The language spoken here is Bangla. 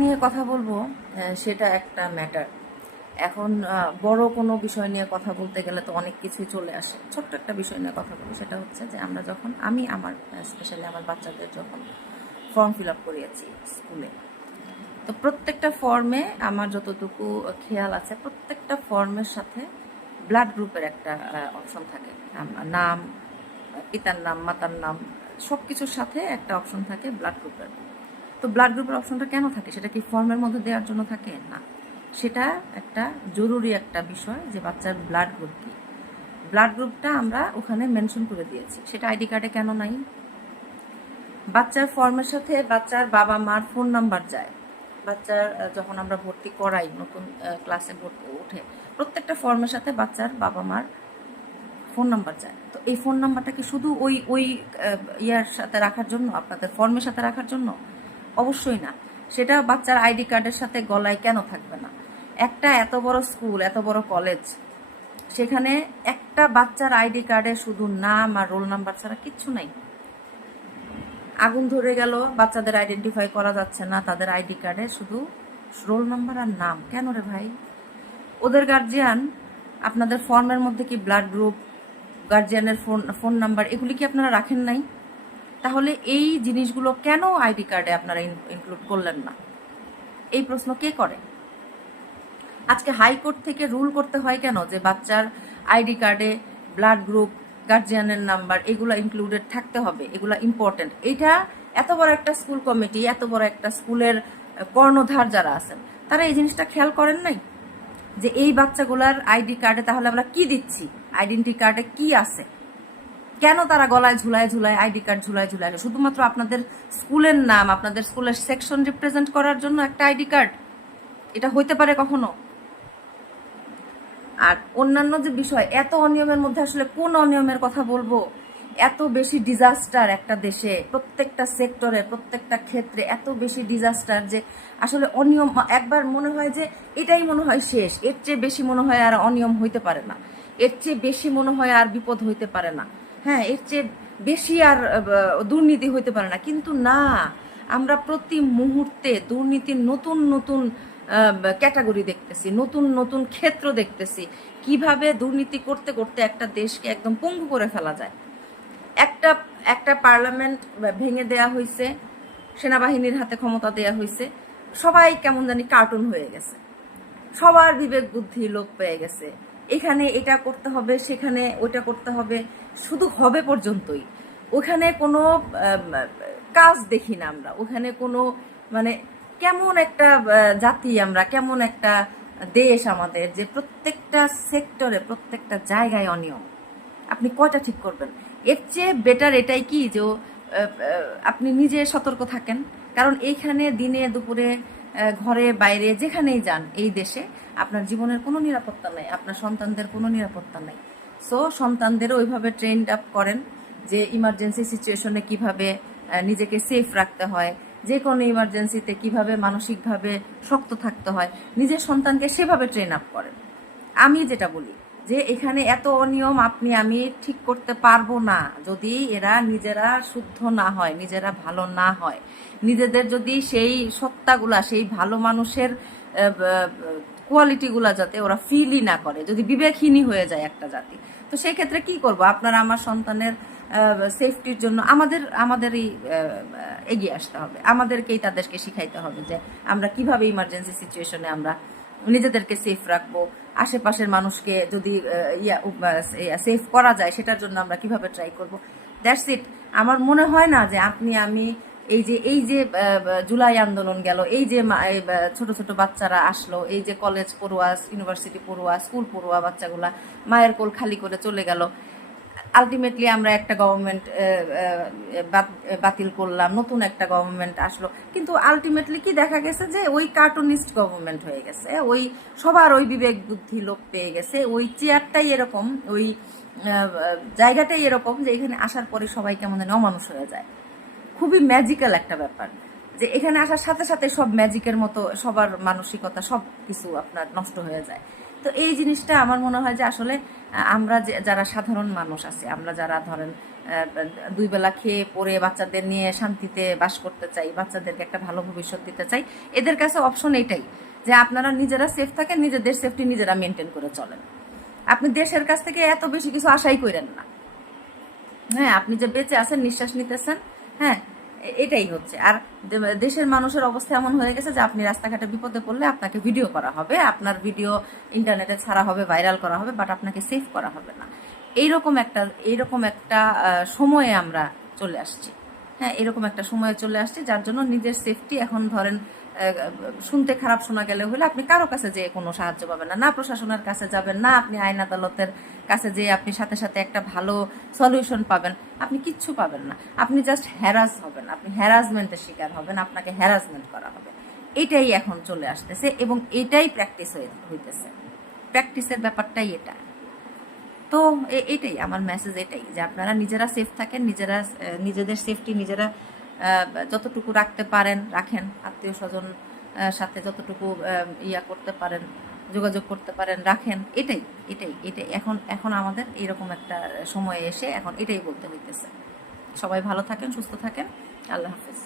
নিয়ে কথা বলবো, সেটা একটা ম্যাটার। এখন বড় কোনো বিষয় নিয়ে কথা বলতে গেলে তো অনেক কিছুই চলে আসে। ছোট্ট একটা বিষয় নিয়ে কথা বলি, সেটা হচ্ছে যে আমরা যখন আমার স্পেশালি আমার বাচ্চাদের যখন ফর্ম ফিল আপ করিয়েছি স্কুলে, তো প্রত্যেকটা ফর্মে আমার যতটুকু খেয়াল আছে, প্রত্যেকটা ফর্মের সাথে ব্লাড গ্রুপের একটা অপশন থাকে। নাম, পিতার নাম, মাতার নাম, সব কিছুর সাথে একটা অপশন থাকে ব্লাড গ্রুপের। তো ব্লাড গ্রুপের অপশনটা কেন থাকে? সেটা কি ফর্মের মধ্যে দেওয়ার জন্য থাকে? না, সেটা একটা জরুরি একটা বিষয় যে বাচ্চার ব্লাড গ্রুপ কি। ব্লাড গ্রুপটা আমরা ওখানে মেনশন করে দিয়েছি। সেটা আইডি কার্ডে কেন নাই? বাচ্চার ফর্মের সাথে বাচ্চার বাবা মার ফোন নাম্বার যায়। বাচ্চার যখন আমরা ভর্তি করাই, নতুন ক্লাসে ভর্তি উঠে, প্রত্যেকটা ফর্মের সাথে বাচ্চার বাবা মার ফোন নাম্বার যায়। তো এই ফোন নাম্বারটা কি শুধু ওই ওই ইয়ার সাথে রাখার জন্য, আপনাদের ফর্মের সাথে রাখার জন্য? অবশ্যই না। সেটা বাচ্চার আইডি কার্ডের সাথে গলায় কেন থাকবে না? একটা এত বড় স্কুল, এত বড় কলেজ, সেখানে একটা বাচ্চার আইডি কার্ডে শুধু নাম আর রোল নাম্বার ছাড়া কিচ্ছু নাই। আগুন ধরে গেল, বাচ্চাদের আইডেন্টিফাই করা যাচ্ছে না, তাদের আইডি কার্ডে শুধু রোল নাম্বার আর নাম। কেন রে ভাই? ওদের গার্জিয়ান আপনাদের ফর্মের মধ্যে কি ব্লাড গ্রুপ, গার্জিয়ানের ফোন নাম্বার এগুলি কি আপনারা রাখেন নাই? তাহলে এই জিনিসগুলো কেন আইডি কার্ডে আপনারা ইনক্লুড করলেন না? এই প্রশ্ন কে করে? আজকে হাইকোর্ট থেকে রুল করতে হয় কেন যে বাচ্চার আইডি কার্ডে ব্লাড গ্রুপ, গার্জিয়ানের নাম্বার এগুলো ইনক্লুডেড থাকতে হবে, এগুলো ইম্পর্টেন্ট। এটা এত বড় একটা স্কুল কমিটি, এত বড় একটা স্কুলের কর্ণধার যারা আছেন, তারা এই জিনিসটা খেয়াল করেন নাই যে এই বাচ্চাগুলার আইডি কার্ডে তাহলে আমরা কি দিচ্ছি, আইডেন্টি কার্ডে কি আছে? কেন তারা গলায় ঝুলায় ঝুলায় আইডি কার্ড ঝুলায় ঝুলায়? শুধুমাত্র আপনাদের স্কুলের নাম, আপনাদের স্কুলের সেকশন রিপ্রেজেন্ট করার জন্য একটা আইডি কার্ড? এটা হইতে পারে কখনো? আর অন্যান্য যে বিষয়, এত অনিয়মের মধ্যে আসলে কোন অনিয়মের কথা বলবো? এত বেশি ডিজাস্টার একটা দেশে, প্রত্যেকটা সেক্টরে, প্রত্যেকটা ক্ষেত্রে এত বেশি ডিজাস্টার যে আসলে অনিয়ম একবার মনে হয় যে এটাই মনে হয় শেষ। এর চেয়ে বেশি মনে হয় আর অনিয়ম হইতে পারে না, এর চেয়ে বেশি মনে হয় আর বিপদ হইতে পারে না, হ্যাঁ, এর চেয়ে বেশি আর দুর্নীতি হইতে পারে না। কিন্তু না, আমরা প্রতি মুহূর্তে দুর্নীতির নতুন নতুন ক্যাটাগরি দেখতেছি, নতুন নতুন ক্ষেত্র দেখতেছি, কিভাবে দুর্নীতি করতে করতে একটা দেশকে একদম পঙ্গু করে ফেলা যায়। একটা একটা পার্লামেন্ট ভেঙে দেয়া হয়েছে, সেনাবাহিনীর হাতে ক্ষমতা দেয়া হয়েছে, সবাই কেমন জানি কার্টুন হয়ে গেছে, সবার বিবেক বুদ্ধি লোপ পেয়ে গেছে। এখানে এটা করতে হবে, সেখানে ওটা করতে হবে, শুধু হবে পর্যন্তই। ওখানে কোনো কাজ দেখি না আমরা, ওখানে কোনো মানে কেমন একটা জাতি আমরা, কেমন একটা দেশ আমাদের, যে প্রত্যেকটা সেক্টরে, প্রত্যেকটা জায়গায় অনিয়ম। আপনি কয়টা ঠিক করবেন? এর চেয়ে বেটার এটাই কি যে আপনি নিজে সতর্ক থাকেন। কারণ এইখানে দিনে দুপুরে, ঘরে বাইরে যেখানেই যান এই দেশে, আপনার জীবনের কোনো নিরাপত্তা নাই, আপনার সন্তানদের কোনো নিরাপত্তা নাই। সো সন্তানদেরও ওইভাবে ট্রেন্ড আপ করেন যে ইমার্জেন্সি সিচুয়েশনে কিভাবে নিজেকে সেফ রাখতে হয়, যে কোনো ইমার্জেন্সিতে কিভাবে মানসিকভাবে শক্ত থাকতে হয়, নিজের সন্তানকে সেভাবে ট্রেন আপ করেন। আমি যেটা বলি যে এখানে এত অনিয়ম আপনি আমি ঠিক করতে পারবো না যদি এরা নিজেরা শুদ্ধ না হয়, নিজেরা ভালো না হয়, নিজেদের যদি সেই সত্তাগুলা, সেই ভালো মানুষের কোয়ালিটিগুলা যাতে ওরা ফিলই না করে, যদি বিবেকহীনই হয়ে যায় একটা জাতি, তো সেই ক্ষেত্রে কি করব? আপনারা আমার সন্তানের সেফটির জন্য আমাদেরই এগিয়ে আসতে হবে, আমাদেরকেই তাদেরকে শিখাইতে হবে যে আমরা কিভাবে ইমার্জেন্সি সিচুয়েশনে আমরা নিজেদেরকে সেফ রাখবো, আশেপাশের মানুষকে যদি সেফ করা যায় সেটার জন্য আমরা কিভাবে ট্রাই করব। That's it. আমার মনে হয় না যে আপনি আমি এই যে জুলাই আন্দোলন গেল, এই যে ছোট ছোট বাচ্চারা আসলো, এই যে কলেজ পড়ুয়া, ইউনিভার্সিটি পড়ুয়া, স্কুল পড়ুয়া বাচ্চাগুলা মায়ের কোল খালি করে চলে গেল, আলটিমেটলি আমরা একটা গভর্নমেন্ট বাতিল করলাম, নতুন একটা গভর্নমেন্ট আসলো, কিন্তু আলটিমেটলি কি দেখা গেছে যে ওই কার্টুনিস্ট গভর্নমেন্ট হয়ে গেছে, ওই সবার ওই বিবেক বুদ্ধি লোপ পেয়ে গেছে, ওই চেয়ারটাই এরকম, ওই জায়গাটাই এরকম যে এখানে আসার পরে সবাই কেমন যেন অমানুষ হয়ে যায়। খুবই ম্যাজিক্যাল একটা ব্যাপার যে এখানে আসার সাথে সাথে সব ম্যাজিকের মতো সবার মানসিকতা সব কিছু আপনার নষ্ট হয়ে যায়। তো এই জিনিসটা আমার মনে হয় যে আসলে আমরা যারা সাধারণ মানুষ আছি, আমরা যারা ধরেন দুই বেলা খেয়ে পরে বাচ্চাদের নিয়ে শান্তিতে বাস করতে চাই, বাচ্চাদেরকে একটা ভালো ভবিষ্যৎ দিতে চাই, এদের কাছে অপশন এটাই যে আপনারা নিজেরা সেফ থাকেন, নিজেদের সেফটি নিজেরা মেনটেন করে চলেন। আপনি দেশের কাছ থেকে এত বেশি কিছু আশাই করেন না। হ্যাঁ, আপনি যে বেঁচে আছেন, নিঃশ্বাস নিতেছেন, হ্যাঁ, এটাই হচ্ছে। আর দেশের মানুষের অবস্থা এমন হয়ে গেছে যে আপনি রাস্তাঘাটে বিপদে পড়লে আপনাকে ভিডিও করা হবে, আপনার ভিডিও ইন্টারনেটে ছাড়া হবে, ভাইরাল করা হবে, বাট আপনাকে সেভ করা হবে না। এইরকম একটা সময়ে আমরা চলে আসছি। হ্যাঁ, এরকম একটা সময়ে চলে আসছি যার জন্য নিজের সেফটি এখন ধরেন শুনতে খারাপ শোনা গেলে হলে আপনি কারো কাছে যেয়ে কোনো সাহায্য পাবেন না, না প্রশাসনের কাছে যাবেন, না আপনি আইন আদালতের কাছে যেয়ে আপনি সাথে সাথে একটা ভালো সলিউশন পাবেন, আপনি কিচ্ছু পাবেন না। আপনি জাস্ট হ্যারাস হবেন, আপনি হ্যারাসমেন্টের শিকার হবেন, আপনাকে হ্যারাসমেন্ট করা হবে। এটাই এখন চলে আসতেছে এবং এটাই প্র্যাকটিস হইতেছে। প্র্যাকটিসের ব্যাপারটাই এটা। তো এটাই আমার মেসেজ, এটাই যে আপনারা নিজেরা সেফ থাকেন, নিজেদের সেফটি নিজেরা যতটুকু রাখতে পারেন রাখেন, আত্মীয় স্বজন সাথে যতটুকু করতে পারেন, যোগাযোগ করতে পারেন রাখেন। এটাই এটাই এটাই এখন আমাদের এইরকম একটা সময়ে এসে এখন এটাই বলতে হইতেছে। সবাই ভালো থাকেন, সুস্থ থাকেন। আল্লাহ হাফেজ।